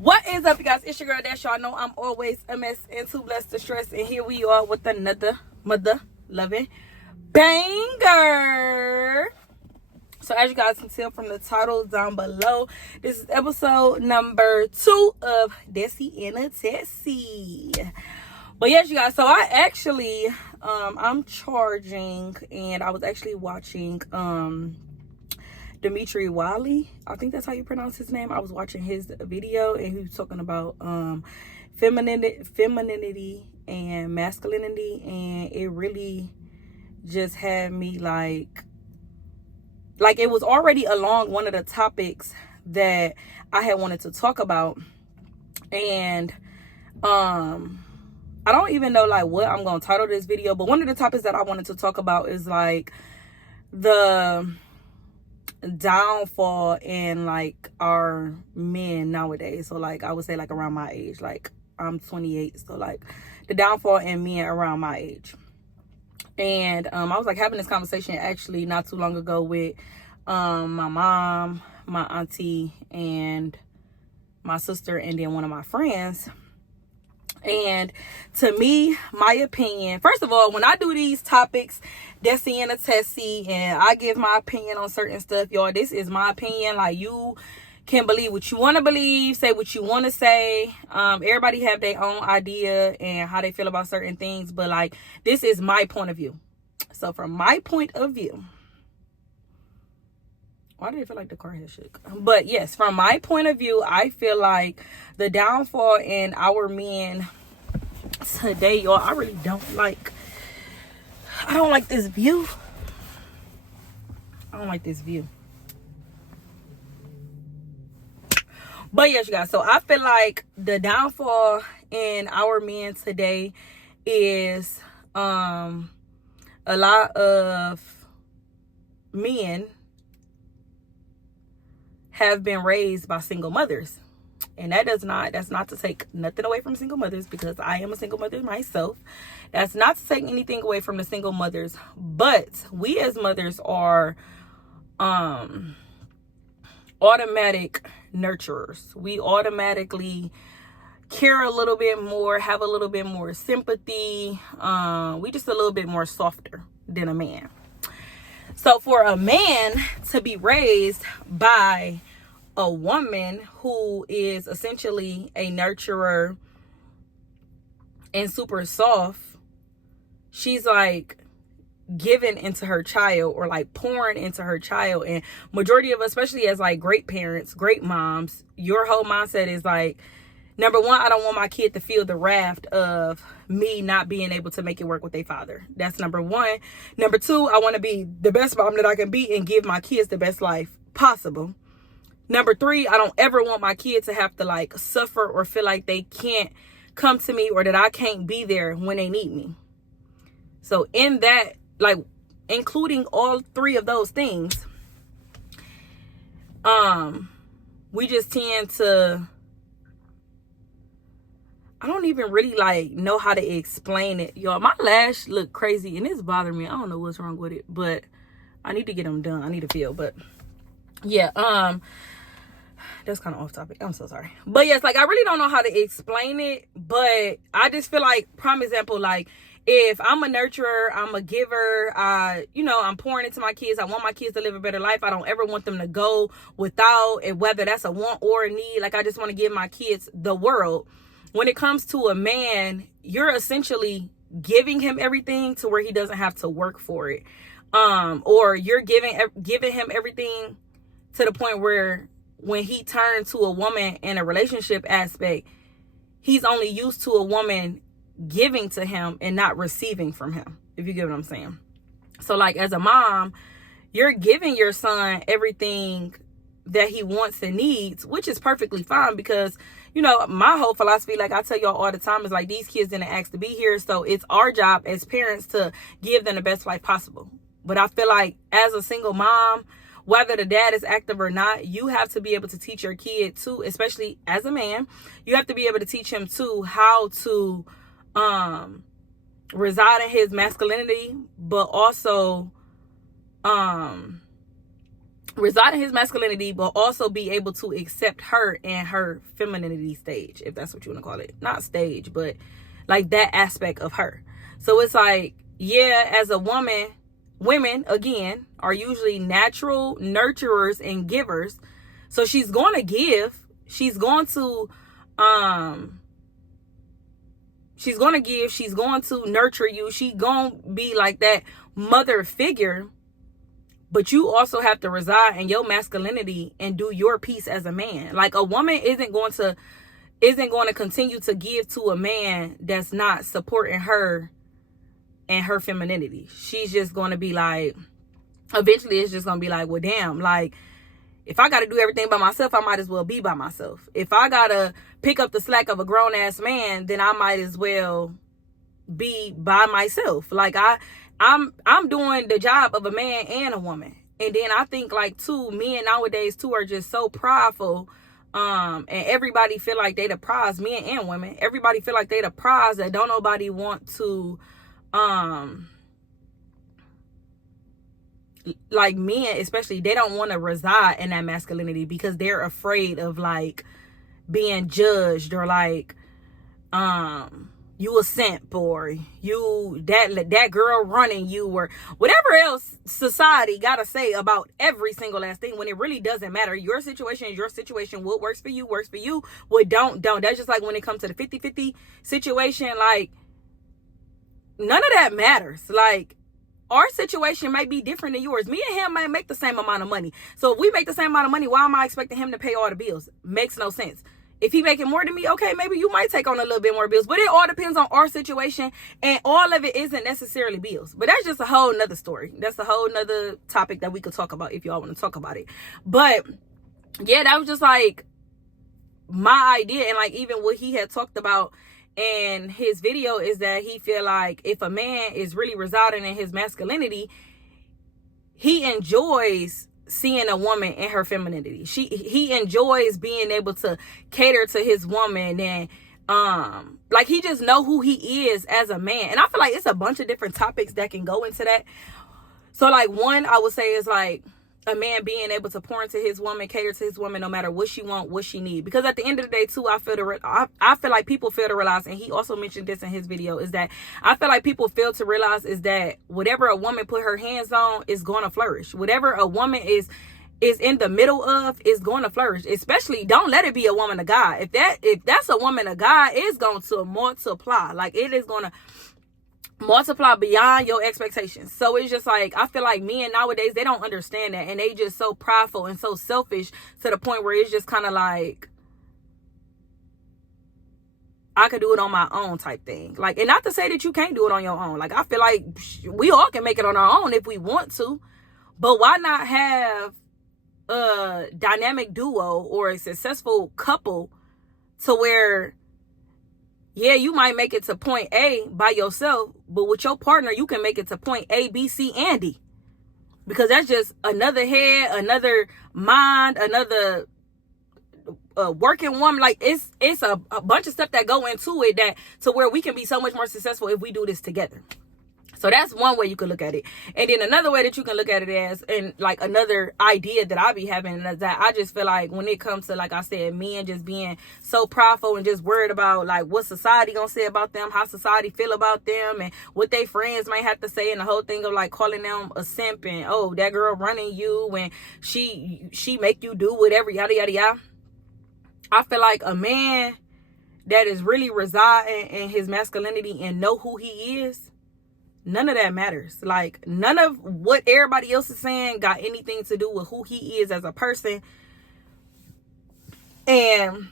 What is up, you guys? It's your girl Dash. Y'all know I'm always a mess and too blessed to stress. And here we are with another mother loving banger. So as you guys can tell from the title down below, this is episode number 2 of Dessie and Tessie. But yes, you guys, so I actually I'm charging, and I was actually watching Dimitri Wiley, I think that's how you pronounce his name. I was watching his video, and he was talking about femininity and masculinity, and it really just had me like it was already along one of the topics that I had wanted to talk about. And I don't even know like what I'm gonna title this video, but one of the topics that I wanted to talk about is like the downfall in like our men nowadays. So like I would say like around my age, like I'm 28, so like the downfall in men around my age. And I was like having this conversation actually not too long ago with my mom, my auntie, and my sister, and then one of my friends. And to me, my opinion, first of all, when I do these topics, Dessie and Tessie, and I give my opinion on certain stuff, y'all, this is my opinion. Like, you can believe what you want to believe, say what you want to say. Everybody have their own idea and how they feel about certain things, but like, this is my point of view. So from my point of view, why did it feel like the car had shook? But yes, from my point of view, I feel like the downfall in our men today, y'all, I really don't like this view. I don't like this view. But yes, you guys, so I feel like the downfall in our men today is a lot of men have been raised by single mothers. And that's not to take nothing away from single mothers, because I am a single mother myself. That's not to take anything away from the single mothers, but we as mothers are automatic nurturers. We automatically care a little bit more, have a little bit more sympathy. We just a little bit more softer than a man. So for a man to be raised by a woman who is essentially a nurturer and super soft, she's like giving into her child, or like pouring into her child. And majority of us, especially as like great parents, great moms, your whole mindset is like, number one, I don't want my kid to feel the raft of me not being able to make it work with their father. That's number one. Number two, I want to be the best mom that I can be and give my kids the best life possible. Number three, I don't ever want my kids to have to like suffer or feel like they can't come to me, or that I can't be there when they need me. So in that, like including all three of those things, we just tend to, I don't even really like know how to explain it, y'all. My lash look crazy and it's bothering me. I don't know what's wrong with it, but I need to get them done. I need to feel, but yeah, that's kind of off topic. I'm so sorry. But yes, like I really don't know how to explain it, but I just feel like, prime example, like if I'm a nurturer, I'm a giver, I'm pouring into my kids. I want my kids to live a better life. I don't ever want them to go without, and whether that's a want or a need, like I just want to give my kids the world. When it comes to a man, you're essentially giving him everything to where he doesn't have to work for it. Or you're giving him everything to the point where when he turns to a woman in a relationship aspect, he's only used to a woman giving to him and not receiving from him, if you get what I'm saying. So like as a mom, you're giving your son everything that he wants and needs, which is perfectly fine, because my whole philosophy, like I tell y'all all the time, is like these kids didn't ask to be here, so it's our job as parents to give them the best life possible. But I feel like as a single mom, whether the dad is active or not, you have to be able to teach your kid too, especially as a man, you have to be able to teach him too how to reside in his masculinity, but also reside in his masculinity, but also be able to accept her and her femininity stage, if that's what you want to call it. Not stage, but like that aspect of her. So it's like, yeah, as a woman, women, again, are usually natural nurturers and givers. So she's going to give. She's going to give. She's going to nurture you. She's going to be like that mother figure. But you also have to reside in your masculinity and do your piece as a man. Like, a woman isn't going to continue to give to a man that's not supporting her and her femininity. She's just going to be like, eventually it's just going to be like, well, damn, like, if I got to do everything by myself, I might as well be by myself. If I got to pick up the slack of a grown ass man, then I might as well be by myself. Like, I'm doing the job of a man and a woman. And then I think, like, too, men nowadays too are just so prideful. And everybody feel like they the prize, men and women. Everybody feel like they the prize that don't nobody want to, like, men especially, they don't want to reside in that masculinity because they're afraid of, like, being judged, or like, you a simp, or you that girl running you, or whatever else society gotta say about every single last thing, when it really doesn't matter. Your situation is your situation. What works for you works for you. What don't. That's just like when it comes to the 50-50 situation. Like, none of that matters. Like, our situation might be different than yours. Me and him might make the same amount of money. So if we make the same amount of money, why am I expecting him to pay all the bills? Makes no sense. If he making more than me, okay, maybe you might take on a little bit more bills. But it all depends on our situation. And all of it isn't necessarily bills. But that's just a whole nother story. That's a whole nother topic that we could talk about if y'all want to talk about it. But yeah, that was just like my idea. And like, even what he had talked about in his video is that he feel like if a man is really residing in his masculinity, he enjoys seeing a woman in her femininity. He enjoys being able to cater to his woman, and like, he just know who he is as a man. And I feel like it's a bunch of different topics that can go into that. So like, one I would say is like a man being able to pour into his woman, cater to his woman, no matter what she want, what she need. Because at the end of the day too, I feel like people fail to realize, and he also mentioned this in his video, is that I feel like people fail to realize is that whatever a woman put her hands on is going to flourish. Whatever a woman is in the middle of is going to flourish. Especially, don't let it be a woman of God. If that's a woman of God, it's going to multiply. Like, it is going to multiply beyond your expectations. So it's just like, I feel like men nowadays, they don't understand that, and they just so prideful and so selfish to the point where it's just kind of like, I could do it on my own type thing. Like, and not to say that you can't do it on your own. Like, I feel like we all can make it on our own if we want to, but why not have a dynamic duo or a successful couple to where, yeah, you might make it to point A by yourself, but with your partner, you can make it to point A, B, C, and D. Because that's just another head, another mind, another working woman. Like, it's a bunch of stuff that go into it, that to where we can be so much more successful if we do this together. So that's one way you can look at it. And then another way that you can look at it as, and like another idea that I be having, is that I just feel like when it comes to, like I said, men just being so prideful and just worried about like what society gonna say about them, how society feel about them, and what they friends might have to say, and the whole thing of like calling them a simp, and oh, that girl running you, and she make you do whatever, yada yada yada. I feel like a man that is really residing in his masculinity and know who he is, none of that matters. Like, none of what everybody else is saying got anything to do with who he is as a person. And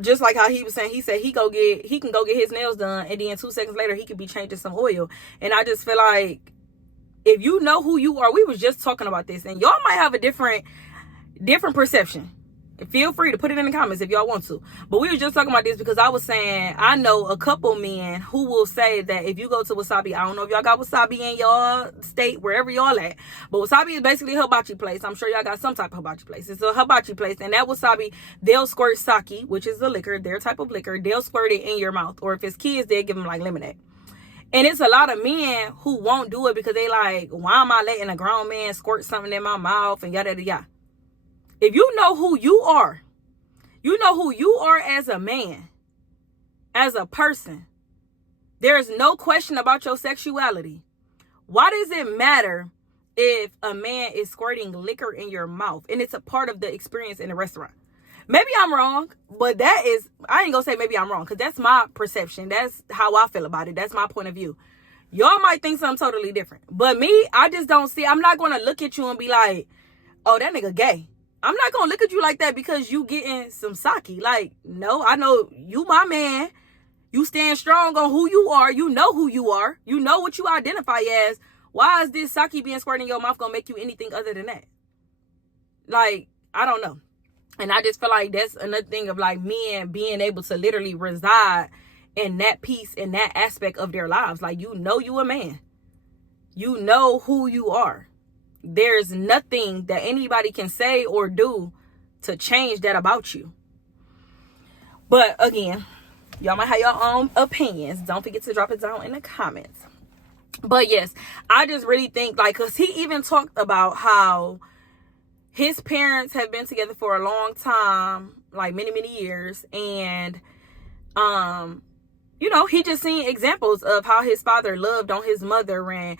just like how he was saying, he said he can go get his nails done, and then 2 seconds later he could be changing some oil. And I just feel like, if you know who you are, we was just talking about this, and y'all might have a different perception. Feel free to put it in the comments if y'all want to. But we were just talking about this because I was saying, I know a couple men who will say that if you go to Wasabi, I don't know if y'all got Wasabi in y'all state, wherever y'all at, but Wasabi is basically a hibachi place. I'm sure y'all got some type of hibachi place. It's a hibachi place, and that Wasabi, they'll squirt sake, which is the liquor, their type of liquor. They'll squirt it in your mouth, or if it's kids, they'll give them like lemonade. And it's a lot of men who won't do it because they like, why am I letting a grown man squirt something in my mouth and yada, yada, yada. If you know who you are as a man, as a person, there's no question about your sexuality. Why does it matter if a man is squirting liquor in your mouth and it's a part of the experience in the restaurant? Maybe I'm wrong, but I ain't gonna say maybe I'm wrong, because that's my perception. That's how I feel about it. That's my point of view. Y'all might think something totally different. But me, I just don't see. I'm not gonna look at you and be like, oh, that nigga gay. I'm not gonna look at you like that because you getting some sake. Like, no, I know you my man. You stand strong on who you are. You know who you are. You know what you identify as. Why is this sake being squirted in your mouth gonna make you anything other than that? Like, I don't know. And I just feel like that's another thing of like men being able to literally reside in that piece, in that aspect of their lives. Like, you know you a man. You know who you are. There's nothing that anybody can say or do to change that about you. But again, y'all might have your own opinions. Don't forget to drop it down in the comments. But yes, I just really think like, because he even talked about how his parents have been together for a long time, like many, many years. And, you know, he just seen examples of how his father loved on his mother and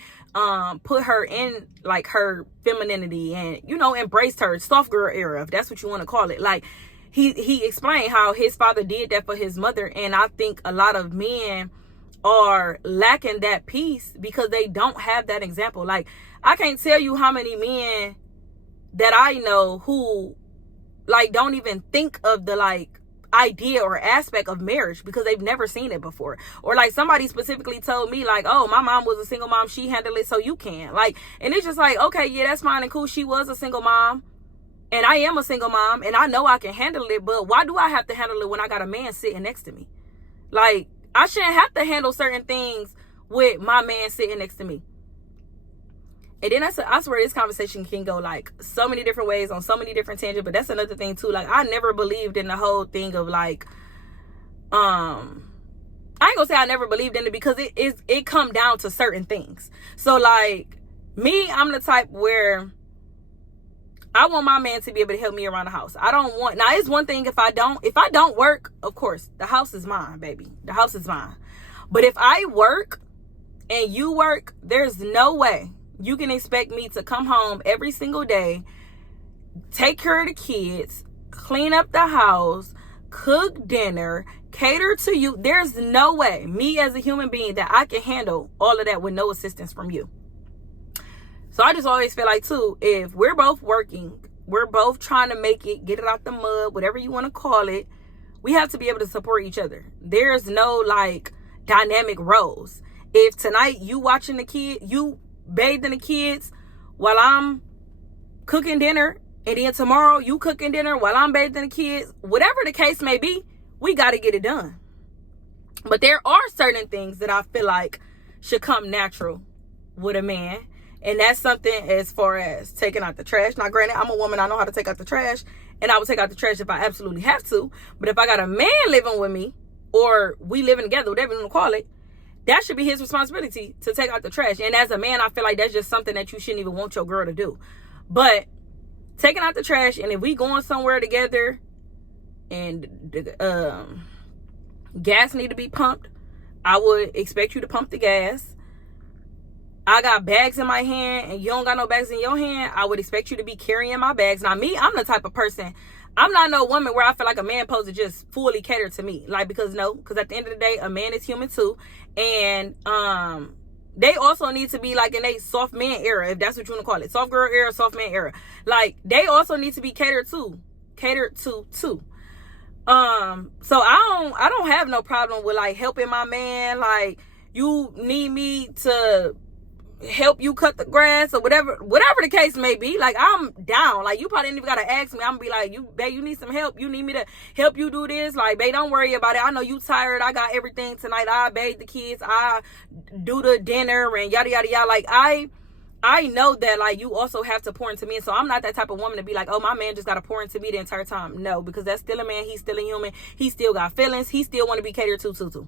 put her in like her femininity and, you know, embraced her soft girl era, if that's what you want to call it. Like he explained how his father did that for his mother. And I think a lot of men are lacking that piece because they don't have that example. Like, I can't tell you how many men that I know who like don't even think of the like idea or aspect of marriage because they've never seen it before. Or like somebody specifically told me like, oh, my mom was a single mom, she handled it, so you can. Like, and it's just like, okay, yeah, that's fine and cool. She was a single mom and I am a single mom and I know I can handle it, but why do I have to handle it when I got a man sitting next to me? Like, I shouldn't have to handle certain things with my man sitting next to me. And then I swear this conversation can go like so many different ways on so many different tangents. But that's another thing too. Like, I never believed in the whole thing of like, I ain't gonna say I never believed in it because it come down to certain things. So like me, I'm the type where I want my man to be able to help me around the house. I don't want, now it's one thing if I don't work, of course, the house is mine, baby. The house is mine. But if I work and you work, there's no way you can expect me to come home every single day, take care of the kids, clean up the house, cook dinner, cater to you. There's no way, me as a human being, that I can handle all of that with no assistance from you. So I just always feel like, too, if we're both working, we're both trying to make it, get it out the mud, whatever you want to call it, we have to be able to support each other. There's no, like, dynamic roles. If tonight you watching the kid, you bathing the kids while I'm cooking dinner, and then tomorrow you cooking dinner while I'm bathing the kids, whatever the case may be, we got to get it done. But there are certain things that I feel like should come natural with a man. And that's something as far as taking out the trash. Now, granted, I'm a woman. I know how to take out the trash. And I will take out the trash if I absolutely have to. But if I got a man living with me, or we living together, whatever you want to call it, that should be his responsibility to take out the trash. And as a man, I feel like that's just something that you shouldn't even want your girl to do. But taking out the trash, and if we going somewhere together and the gas need to be pumped, I would expect you to pump the gas. I got bags in my hand and you don't got no bags in your hand, I would expect you to be carrying my bags. Now, me, I'm the type of person, I'm not no woman where I feel like a man supposed to just fully cater to me. Like, because at the end of the day, a man is human too. And they also need to be like in a soft man era, if that's what you want to call it. Soft girl era, soft man era. Like, they also need to be catered to too. So I don't have no problem with like helping my man. Like, you need me to help you cut the grass or whatever the case may be, like, I'm down. Like, you probably ain't even gotta ask me. I'm gonna be like, babe, you need some help, you need me to help you do this, like, babe, don't worry about it, I know you tired, I got everything tonight, I bathe the kids, I do the dinner and yada yada yada. Like, I know that, like, you also have to pour into me. So I'm not that type of woman to be like, oh, my man just gotta pour into me the entire time. No, because that's still a man, he's still a human, he still got feelings, he still want to be catered to.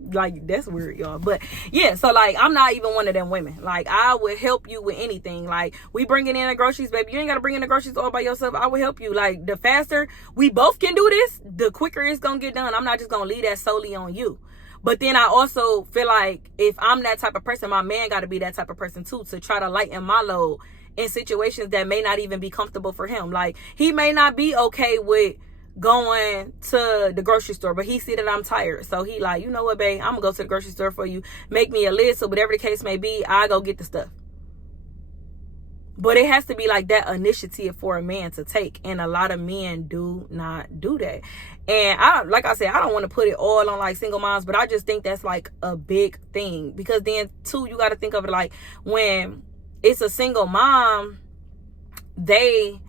Like, that's weird, y'all. But yeah, so like, I'm not even one of them women. Like, I would help you with anything. Like, we bringing in the groceries, baby. You ain't gotta bring in the groceries all by yourself. I will help you. Like, the faster we both can do this, the quicker it's gonna get done. I'm not just gonna leave that solely on you. But then I also feel like if I'm that type of person, my man got to be that type of person too, to try to lighten my load in situations that may not even be comfortable for him. Like, he may not be okay with going to the grocery store, but he see that I'm tired. So he like, you know what, babe, I'm going to go to the grocery store for you. Make me a list, so whatever the case may be, I go get the stuff. But it has to be like that initiative for a man to take. And a lot of men do not do that. And like I said, I don't want to put it all on like single moms, but I just think that's like a big thing. Because then too, you got to think of it like when it's a single mom, they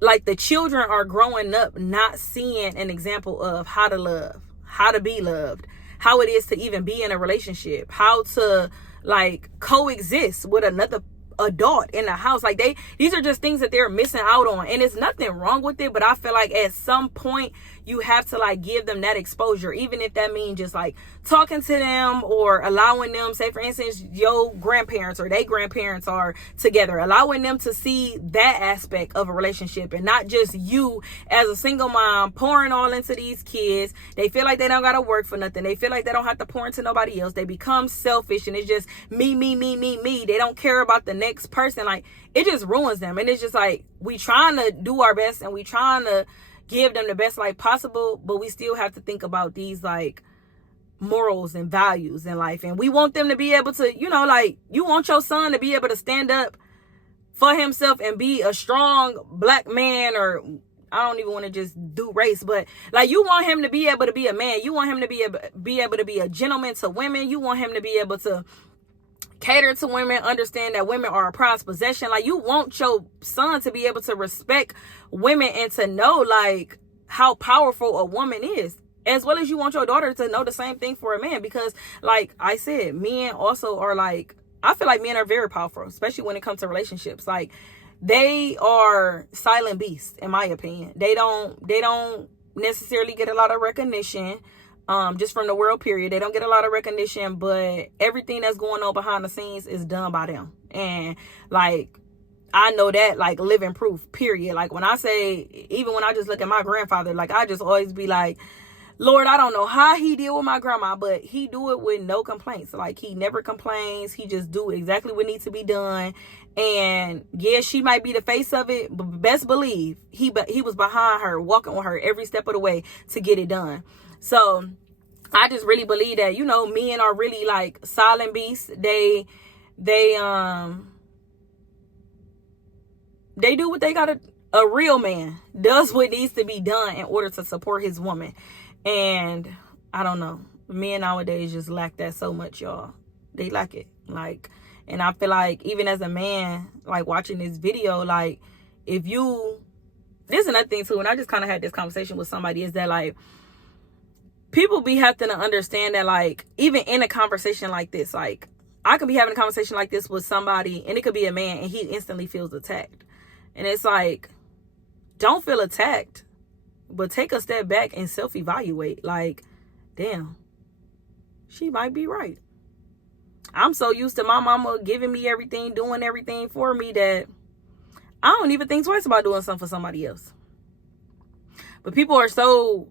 like the children are growing up not seeing an example of how to love, how to be loved, how it is to even be in a relationship, how to like coexist with another adult in the house. Like, these are just things that they're missing out on, and it's nothing wrong with it, but I feel like at some point you have to like give them that exposure, even if that means just like talking to them or allowing them, say for instance, your grandparents or their grandparents are together, allowing them to see that aspect of a relationship and not just you as a single mom pouring all into these kids. They feel like they don't gotta work for nothing. They feel like they don't have to pour into nobody else. They become selfish and it's just me. They don't care about the next person. Like, it just ruins them. And it's just like, we trying to do our best and we trying to give them the best life possible, but we still have to think about these like morals and values in life. And we want them to be able to, you know, like, you want your son to be able to stand up for himself and be a strong black man, or I don't even want to just do race, but like, you want him to be able to be a man. You want him to be able to be a gentleman to women. You want him to be able to cater to women, understand that women are a prized possession. Like, you want your son to be able to respect women and to know like how powerful a woman is, as well as you want your daughter to know the same thing for a man. Because like I said, men also are like, I feel like men are very powerful, especially when it comes to relationships. Like, they are silent beasts, in my opinion. They don't necessarily get a lot of recognition. Just from the world period, they don't get a lot of recognition, but everything that's going on behind the scenes is done by them. And like, I know that like living proof, period. Like, when I say, even when I just look at my grandfather, like, I just always be like, Lord, I don't know how he deal with my grandma, but he do it with no complaints. Like, he never complains. He just do exactly what needs to be done. And yeah, she might be the face of it, but best believe he was behind her, walking with her every step of the way to get it done. So I just really believe that, you know, men are really like silent beasts. They do what they gotta. A real man does what needs to be done in order to support his woman. And I don't know, men nowadays just lack that so much, y'all. They lack it. Like, and I feel like even as a man, like watching this video, like, if you, there's another thing too, and I just kind of had this conversation with somebody, is that like, people be having to understand that like, even in a conversation like this, like, I could be having a conversation like this with somebody and it could be a man and he instantly feels attacked. And it's like, don't feel attacked, but take a step back and self-evaluate. Like, damn, she might be right. I'm so used to my mama giving me everything, doing everything for me, that I don't even think twice about doing something for somebody else. But people are so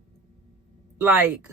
like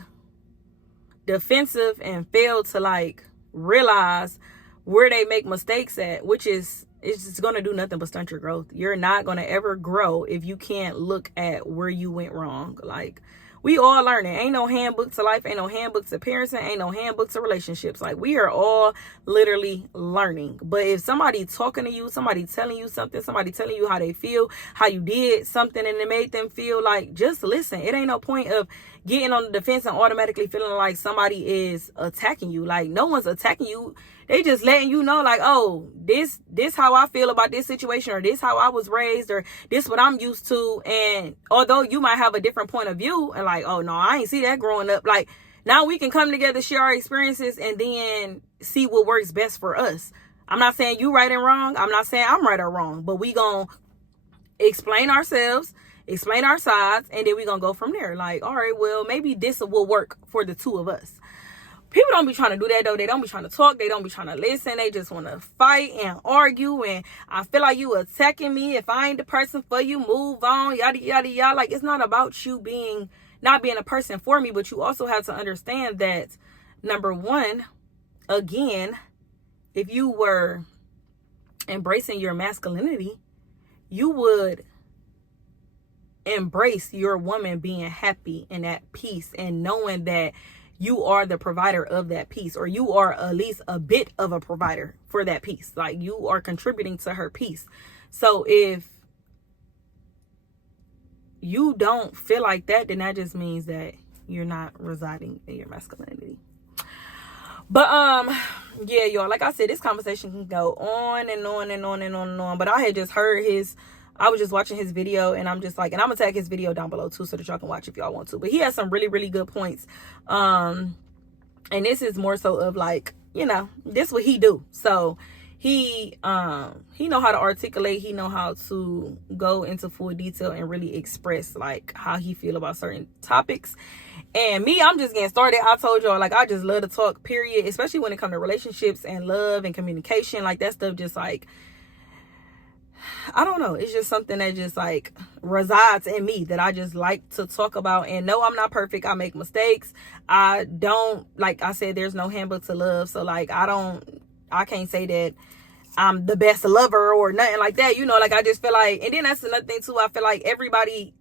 defensive and fail to like realize where they make mistakes at, which is, it's just going to do nothing but stunt your growth. You're not going to ever grow if you can't look at where you went wrong. Like, we all learning. Ain't no handbook to life. Ain't no handbook to parenting. Ain't no handbook to relationships. Like, we are all literally learning. But if somebody talking to you, somebody telling you something, somebody telling you how they feel, how you did something and it made them feel, like, just listen. It ain't no point of getting on the defense and automatically feeling like somebody is attacking you. Like, no one's attacking you. They just letting you know, like, oh, this how I feel about this situation, or this how I was raised, or this what I'm used to. And although you might have a different point of view and like, oh no, I ain't see that growing up, like, now we can come together, share our experiences, and then see what works best for us. I'm not saying you right and wrong. I'm not saying I'm right or wrong, but we gonna explain ourselves explain our sides, and then we're gonna go from there. Like, all right, well, maybe this will work for the two of us. People don't be trying to do that, though. They don't be trying to talk. They don't be trying to listen. They just want to fight and argue. And I feel like you attacking me. If I ain't the person for you, move on. Yada, yada, yada. Like, it's not about you not being a person for me. But you also have to understand that, number one, again, if you were embracing your masculinity, you would embrace your woman being happy and at peace and knowing that you are the provider of that peace, or you are at least a bit of a provider for that peace. Like, you are contributing to her peace. So if you don't feel like that, then that just means that you're not residing in your masculinity. But yeah, y'all, like I said, this conversation can go on and on and on and on and on. But I had just heard I was just watching his video, and I'm just like, and I'm gonna tag his video down below too, so that y'all can watch if y'all want to. But he has some really, really good points. And this is more so of like, you know, this what he do. So he know how to articulate. He know how to go into full detail and really express like how he feel about certain topics. And me, I'm just getting started. I told y'all, like, I just love to talk, period, especially when it comes to relationships and love and communication. Like, that stuff just like, I don't know. It's just something that just like resides in me that I just like to talk about. And no, I'm not perfect. I make mistakes. I don't, like I said, there's no handbook to love. So like, I can't say that I'm the best lover or nothing like that. You know, like, I just feel like, and then that's another thing too. I feel like everybody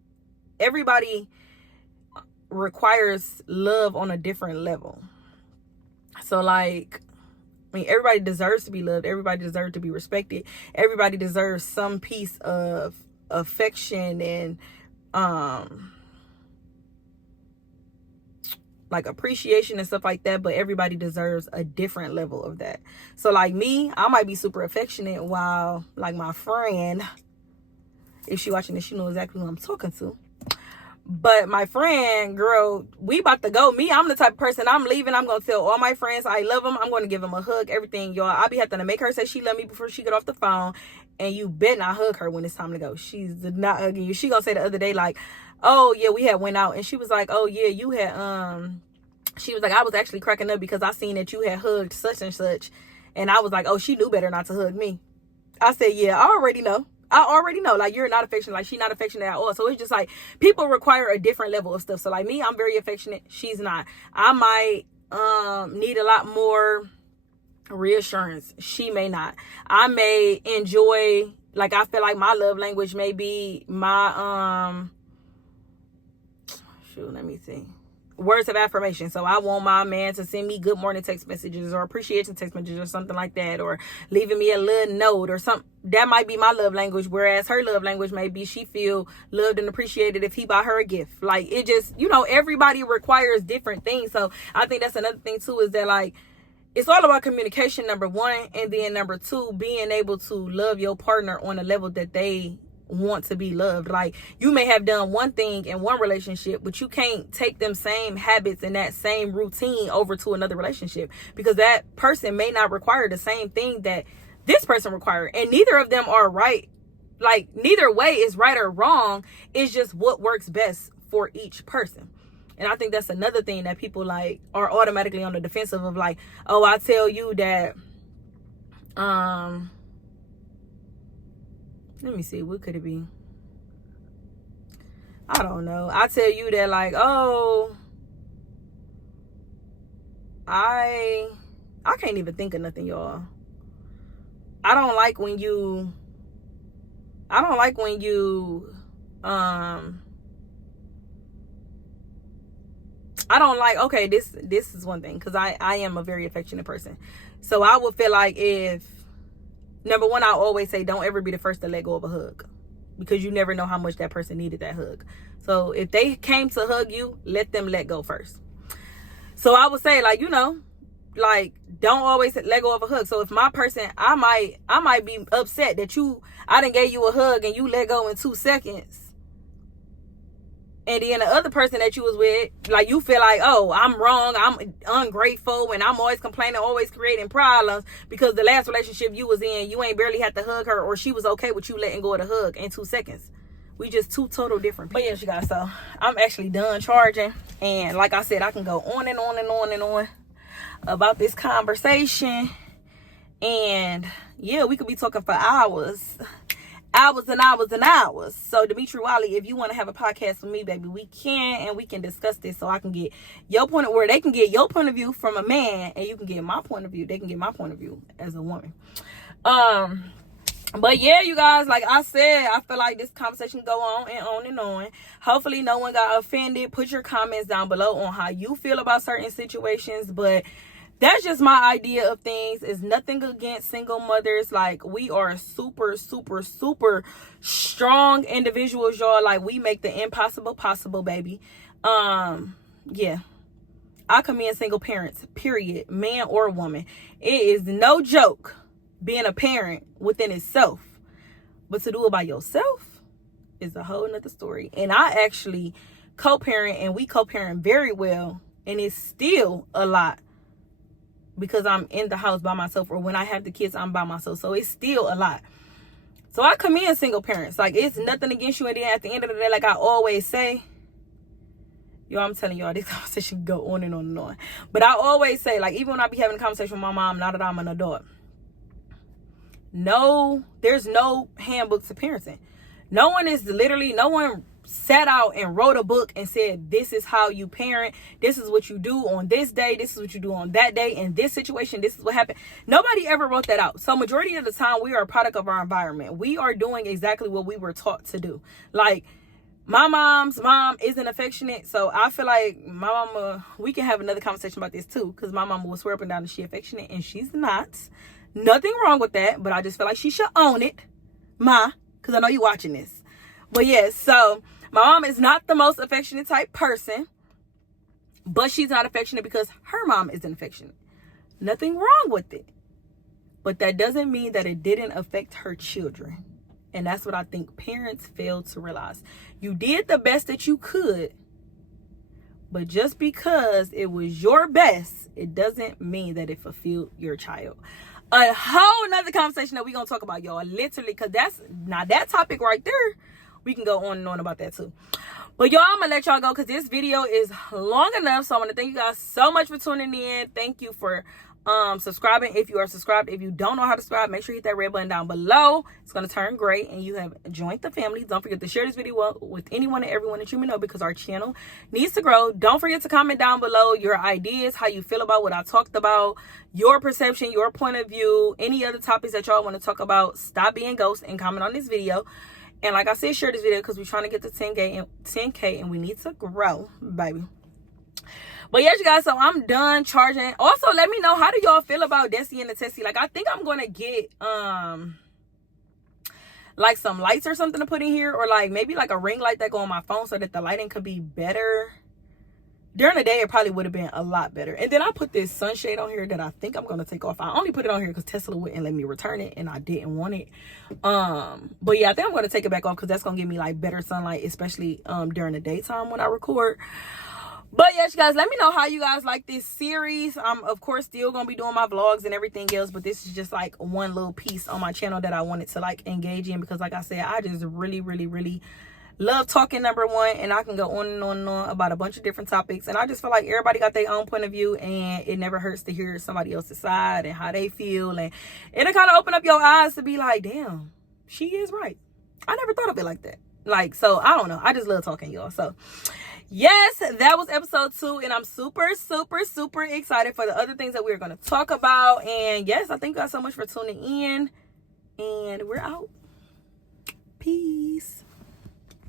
requires love on a different level. So like, I mean, everybody deserves to be loved. Everybody deserves to be respected. Everybody deserves some piece of affection and like appreciation and stuff like that. But everybody deserves a different level of that. So like me, I might be super affectionate, while like my friend, if she watching this, she knows exactly who I'm talking to. But my friend, girl, we about to go. Me, I'm the type of person, I'm leaving. I'm going to tell all my friends I love them. I'm going to give them a hug, everything, y'all. I be having to make her say she love me before she get off the phone. And you bet not hug her when it's time to go. She's not hugging you. She going to say the other day, like, oh, yeah, we had went out. And she was like, oh, yeah, you had, she was like, I was actually cracking up because I seen that you had hugged such and such. And I was like, oh, she knew better not to hug me. I said, yeah, I already know. Like, you're not affectionate, like she's not affectionate at all. So it's just like, people require a different level of stuff. So like me, I'm very affectionate, she's not. I might need a lot more reassurance, she may not. I may enjoy, like, I feel like my love language may be my let me see, words of affirmation. So I want my man to send me good morning text messages or appreciation text messages or something like that, or leaving me a little note or something. That might be my love language, whereas her love language may be she feel loved and appreciated if he buy her a gift. Like, it just, you know, everybody requires different things. So I think that's another thing too, is that like, it's all about communication, number one, and then number two, being able to love your partner on a level that they want to be loved. Like, you may have done one thing in one relationship, but you can't take them same habits and that same routine over to another relationship, because that person may not require the same thing that this person require, and neither of them are right. Like, neither way is right or wrong. It's just what works best for each person. And I think that's another thing that people like are automatically on the defensive of, like, oh, I tell you that let me see, what could it be? I don't know. I tell you that, like, oh, I can't even think of nothing, y'all. I don't like when you I don't like, okay, this is one thing, because I am a very affectionate person. So I would feel like, if, number one, I always say, don't ever be the first to let go of a hug, because you never know how much that person needed that hug. So if they came to hug you, let them let go first. So I would say, like, you know, like, don't always let go of a hug. So if my person, I might be upset that I done gave you a hug and you let go in 2 seconds. And then the other person that you was with, like, you feel like, oh, I'm wrong, I'm ungrateful, and I'm always complaining, always creating problems, because the last relationship you was in, you ain't barely had to hug her, or she was okay with you letting go of the hug in 2 seconds. We just two total different people. But yes, you guys, so I'm actually done charging. And like I said, I can go on and on and on and on about this conversation. And yeah, we could be talking for hours and hours and hours. So Dimitri, Wiley, if you want to have a podcast with me, baby, we can, and we can discuss this, so I can get your point of, where they can get your point of view from a man, and you can get my point of view. They can get my point of view as a woman. But yeah, you guys, like I said, I feel like this conversation can go on and on and on. Hopefully no one got offended. Put your comments down below on how you feel about certain situations. But that's just my idea of things. It's nothing against single mothers. Like, we are super, super, super strong individuals, y'all. Like, we make the impossible possible, baby. Yeah. I commend single parents, period, man or woman. It is no joke being a parent within itself. But to do it by yourself is a whole nother story. And I actually co-parent, and we co-parent very well. And it's still a lot, because I'm in the house by myself, or when I have the kids, I'm by myself. So it's still a lot. So I commend single parents. Like, it's nothing against you. And then at the end of the day, like I always say, yo, I'm telling y'all, this conversation can go on and on and on. But I always say, like, even when I be having a conversation with my mom, now that I'm an adult, no, there's no handbook to parenting. No one sat out and wrote a book and said, this is how you parent. This is what you do on this day. This is what you do on that day. In this situation, this is what happened. Nobody ever wrote that out. So majority of the time, we are a product of our environment. We are doing exactly what we were taught to do. Like, my mom's mom isn't affectionate. So I feel like my mama, we can have another conversation about this too, because my mama will swear up and down that she's affectionate, and she's not. Nothing wrong with that, but I just feel like she should own it, because I know you watching this. But yes, so my mom is not the most affectionate type person, but she's not affectionate because her mom isn't affectionate. Nothing wrong with it. But that doesn't mean that it didn't affect her children. And that's what I think parents fail to realize. You did the best that you could, but just because it was your best, it doesn't mean that it fulfilled your child. A whole nother conversation that we're going to talk about, y'all. Literally, because that's not that topic right there. We can go on and on about that too. But y'all, I'm going to let y'all go because this video is long enough. So I want to thank you guys so much for tuning in. Thank you for subscribing if you are subscribed. If you don't know how to subscribe, make sure you hit that red button down below. It's going to turn gray and you have joined the family. Don't forget to share this video with anyone and everyone that you may know, because our channel needs to grow. Don't forget to comment down below your ideas, how you feel about what I talked about, your perception, your point of view, any other topics that y'all want to talk about. Stop being ghosts and comment on this video. And like I said, share this video because we're trying to get to 10K and we need to grow, baby. But yes, you guys, so I'm done charging. Also, let me know, how do y'all feel about Dessie and the Tessie? Like, I think I'm going to get, like, some lights or something to put in here. Or, like, maybe, like, a ring light that go on my phone so that the lighting could be better. During the day, it probably would have been a lot better. And then I put this sunshade on here that I think I'm going to take off. I only put it on here because Tesla wouldn't let me return it, and I didn't want it. But, yeah, I think I'm going to take it back off because that's going to give me, like, better sunlight, especially during the daytime when I record. But yes, you guys, let me know how you guys like this series. I'm, of course, still going to be doing my vlogs and everything else. But this is just like one little piece on my channel that I wanted to like engage in. Because like I said, I just really, really, really love talking, number one. And I can go on and on and on about a bunch of different topics. And I just feel like everybody got their own point of view. And it never hurts to hear somebody else's side and how they feel. And it'll kind of open up your eyes to be like, damn, she is right. I never thought of it like that. Like, so I don't know. I just love talking, y'all. So yes, that was episode 2, and I'm super, super, super excited for the other things that we're going to talk about. And yes, I thank you guys so much for tuning in, and we're out. Peace.